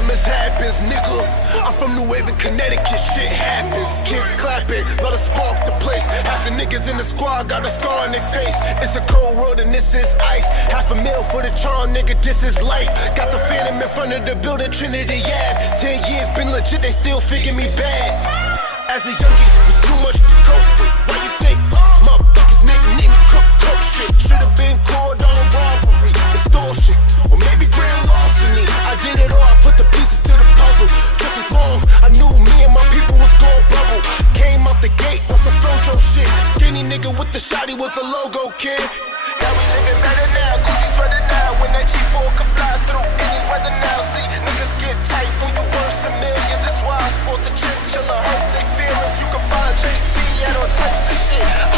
some mishaps, nigga. I'm from New Haven, Connecticut, shit happens. Kids clapping, let us spark the place. Half the niggas in the squad got a scar on their face. It's a cold world and this is ice. $500,000 for the charm, nigga, this is life. Got the phantom in front of the building, Trinity Ave. 10 years been legit, they still figure me bad. As a youngie, was too much to cope with. Why you think motherfuckers nigga need me cook shit? Should've been called on robbery, extortion, or maybe grand larceny. I did it all, I put the pieces to the puzzle. Just as long I knew me and my people was gon' bubble. Came out the gate on some Flojo shit. Skinny nigga with the shotty was a logo kid. Now we living better now, Gucci sweater now. When that G4 can fly through any weather now. See, nigga